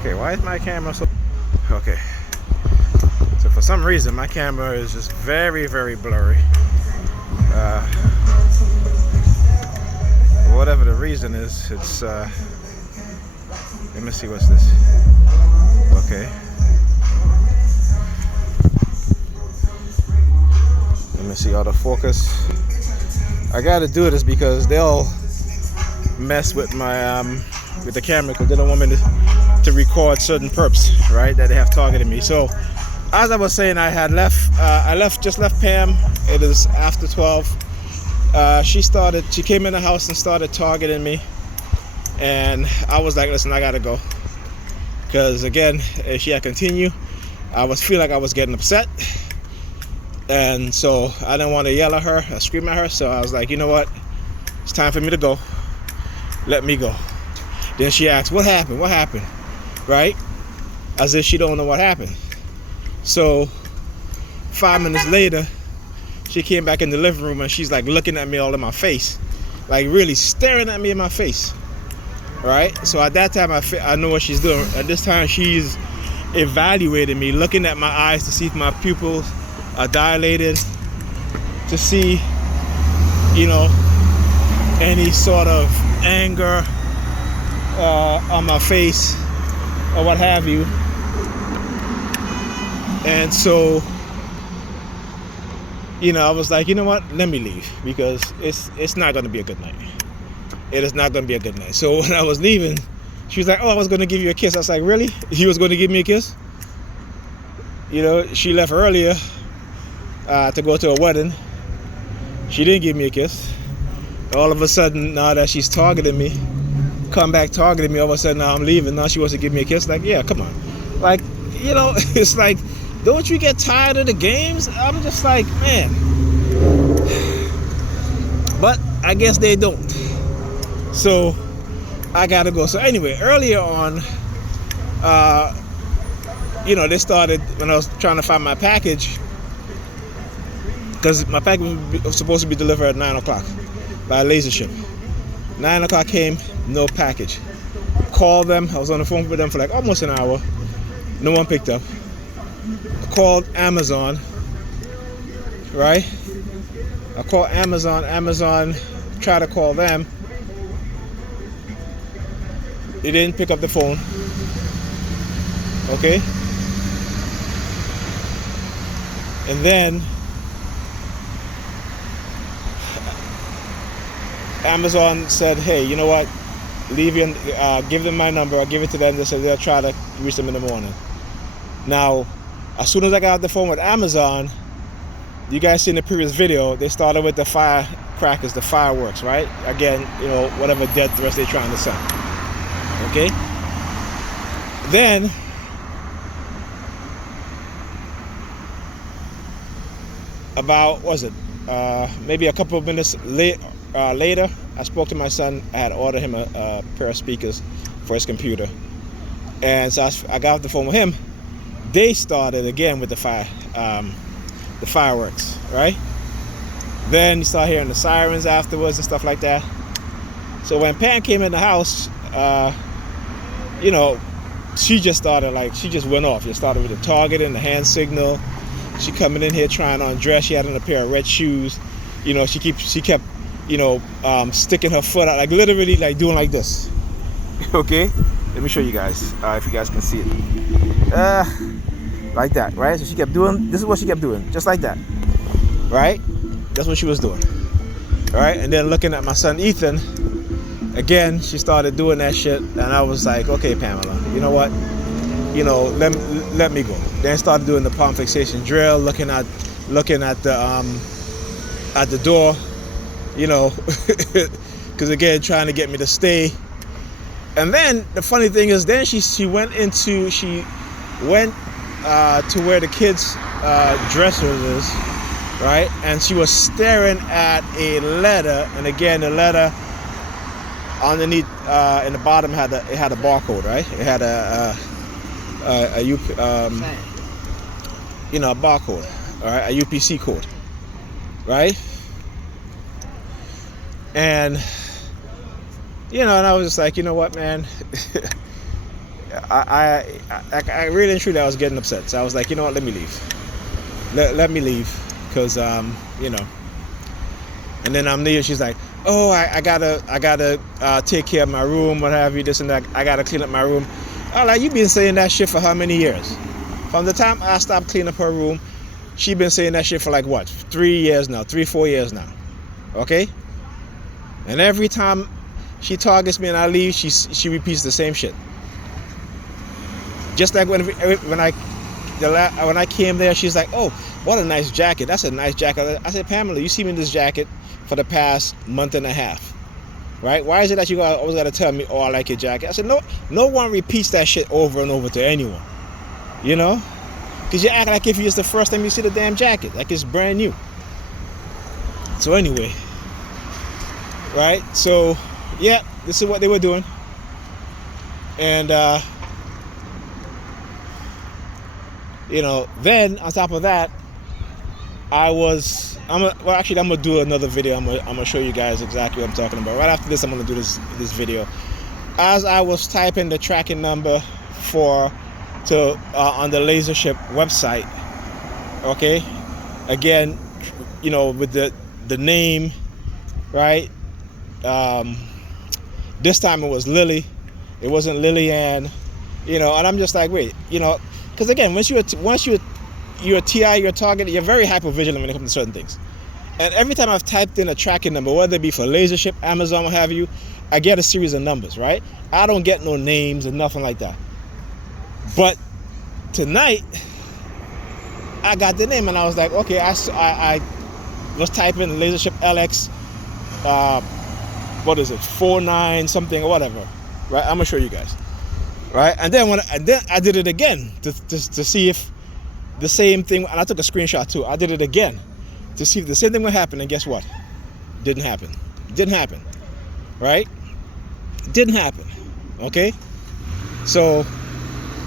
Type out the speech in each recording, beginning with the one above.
Okay, why is my camera so... Okay. So for some reason, my camera is just very, very blurry. Whatever the reason is, it's... let me see, what's this? Okay. Let me see, autofocus. I gotta do this because they'll mess with my with the camera because they don't want me to record certain perps, right, that they have targeted me. So as I was saying, I had left just left Pam. It is after 12. She came in the house and started targeting me, and I was like, listen, I gotta go, because again, if she had continued, I was feeling like I was getting upset, and so I didn't want to yell at her or scream at her. So I was like, you know what, it's time for me to go. Let me go. Then she asked, what happened, right, as if she don't know what happened. So 5 minutes later, she came back in the living room and she's like looking at me all in my face, like really staring at me in my face, right? So at that time, I know what she's doing. At this time, she's evaluating me, looking at my eyes to see if my pupils are dilated, to see, you know, any sort of anger on my face or what have you. And so, you know, I was like, you know what, let me leave, because it's not going to be a good night. It is not going to be a good night. So when I was leaving, she was like, oh, I was going to give you a kiss. I was like, really? You was going to give me a kiss? You know, she left earlier to go to a wedding. She didn't give me a kiss. All of a sudden, now that she's targeting me, come back targeting me, all of a sudden now I'm leaving. Now she wants to give me a kiss. Like, yeah, come on. Like, you know, it's like, don't you get tired of the games? I'm just like, man. But I guess they don't. So I gotta go. So anyway, earlier on, you know, they started when I was trying to find my package, because my package was supposed to be delivered at 9 o'clock by a laser ship. 9 o'clock came, no package. Called them. I was on the phone with them for like almost an hour. No one picked up. I called Amazon, right? I called Amazon. Amazon tried to call them. They didn't pick up the phone. Okay? And then Amazon said, hey, you know what? Give them my number. I'll give it to them. They said they'll try to reach them in the morning. Now, as soon as I got off the phone with Amazon, you guys seen the previous video, they started with the firecrackers, the fireworks, right? Again, you know, whatever death threats they're trying to send. Okay? Then, about, maybe a couple of minutes later, I spoke to my son. I had ordered him a pair of speakers for his computer. And so I got off the phone with him. They started again with the fireworks, right? Then you start hearing the sirens afterwards and stuff like that. So when Pam came in the house, you know, she just went off. She started with the target and the hand signal. She coming in here trying to undress. She had on a pair of red shoes. You know, she kept, you know, sticking her foot out, like literally like doing like this. Okay? Let me show you guys, if you guys can see it. Like that, right? So she kept doing, this is what she kept doing, just like that, right? That's what she was doing, all right? And then looking at my son Ethan, again, she started doing that shit, and I was like, okay, Pamela, you know what? You know, let me go. Then started doing the palm fixation drill, looking at the door, you know, because again, trying to get me to stay. And then the funny thing is, then she went to where the kids' dressers is, right? And she was staring at a letter, and again, the letter underneath in the bottom had a barcode, right? It had a barcode, all right, a UPC code, right? And you know, and I was just like, you know what, man, I really and truly I was getting upset. So I was like, you know what, let me leave. Let me leave, because you know. And then I'm leaving. She's like, oh, I gotta take care of my room, what have you, this and that. I gotta clean up my room. I'm like, you been saying that shit for how many years? From the time I stopped cleaning up her room, she been saying that shit for like what? 3 years now, 4 years now. Okay? And every time she targets me and I leave, she repeats the same shit. Just like when I came there, she's like, oh, what a nice jacket. That's a nice jacket. I said, Pamela, you see me in this jacket for the past month and a half, right? Why is it that you always got to tell me, oh, I like your jacket? I said, no one repeats that shit over and over to anyone, you know? Because you act like if it's the first time you see the damn jacket, like it's brand new. So anyway, right? So, yeah, this is what they were doing. And, you know, then on top of that, I'm gonna do another video. I'm gonna show you guys exactly what I'm talking about. Right after this, I'm gonna do this video. As I was typing the tracking number on the Lasership website, okay, again, you know, with the name, right? This time it was Lily. It wasn't Lillian, you know. And I'm just like, wait, you know, because again, once you're a TI, you're a target, you're very hyper-vigilant when it comes to certain things. And every time I've typed in a tracking number, whether it be for Lasership, Amazon, what have you, I get a series of numbers, right? I don't get no names and nothing like that. But tonight, I got the name and I was like, okay, I was typing Lasership LX, what is it, 49 something or whatever, right? I'm gonna show you guys, right? And then I did it again to see if the same thing, and I took a screenshot too. I did it again to see if the same thing would happen, and guess what? Didn't happen. Didn't happen, right? Didn't happen, okay? So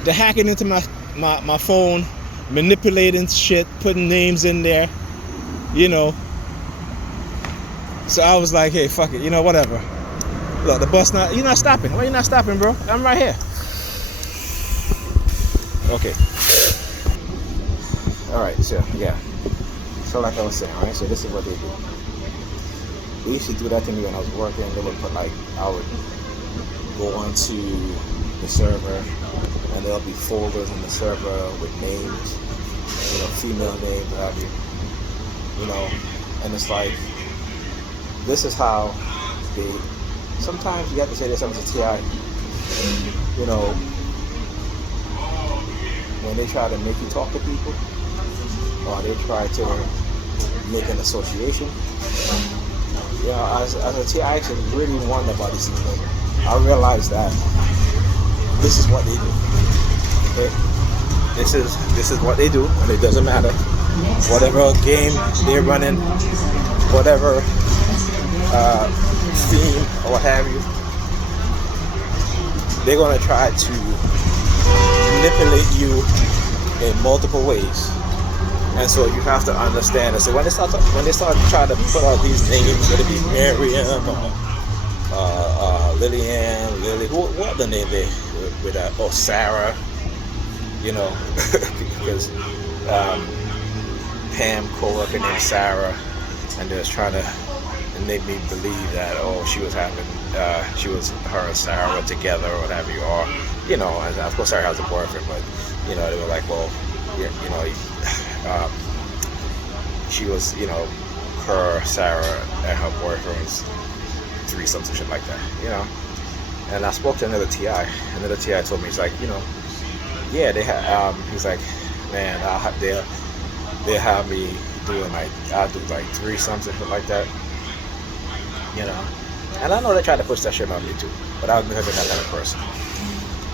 they're hacking into my phone, manipulating shit, putting names in there, you know. So I was like, hey, fuck it, you know, whatever. Look, the bus you're not stopping. Why you not stopping, bro? I'm right here. Okay. Alright, so yeah. So like I was saying, right? So this is what they do. They used to do that to me when I was working. They would put like, I would go onto the server and there'll be folders on the server with names, you know, female names, what have you. You know, and it's like, this is how sometimes you have to say this as a TI, you know, when they try to make you talk to people, or they try to make an association. You know, as a TI, I actually really wonder about these things. I realized that this is what they do. Okay? This is what they do, and it doesn't matter. Whatever game they're running, whatever theme or what have you, they're gonna try to manipulate you in multiple ways. And so you have to understand. And so when they start trying to put out these names, whether it be Miriam or Lillian, Lily, what the name they with that? Oh, Sarah, you know, because Pam co-worker named Sarah, and they was trying to make me believe that she was her and Sarah were together or whatever, or you know, and of course Sarah has a boyfriend, but you know, they were like, well, yeah, you know, she was, you know, Sarah and her boyfriend's threesome and shit like that, you know. And I spoke to another TI. Another TI told me, he's like, you know, yeah, they have. He's like, man, they'll have me doing like, I'll do like threesomes and shit like that, you know. And I know they try to push that shit on me too, but I was never that kind of person.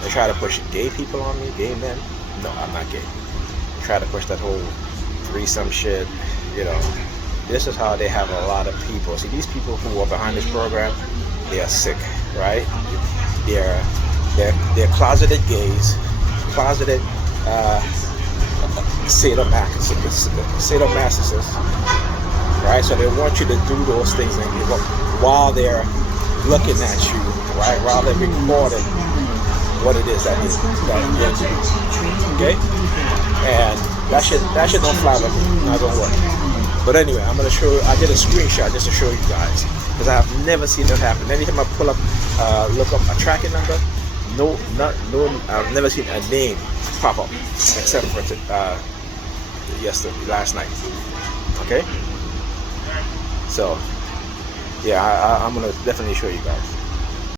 They try to push gay people on me, gay men. No, I'm not gay. They try to push that whole threesome shit, you know. This is how they have a lot of people. See, these people who are behind this program, they are sick, right? They're closeted gays, closeted sadomasochists, right? So they want you to do those things and while they're looking at you, right? While they're recording, what it is that did. Okay, and that shit don't fly with me. Not gonna work. But anyway, I'm gonna show. I did a screenshot just to show you guys because I have never seen that happen. Anytime I pull up, look up a tracking number, no, I've never seen a name pop up except for last night. Okay, so yeah, I'm gonna definitely show you guys.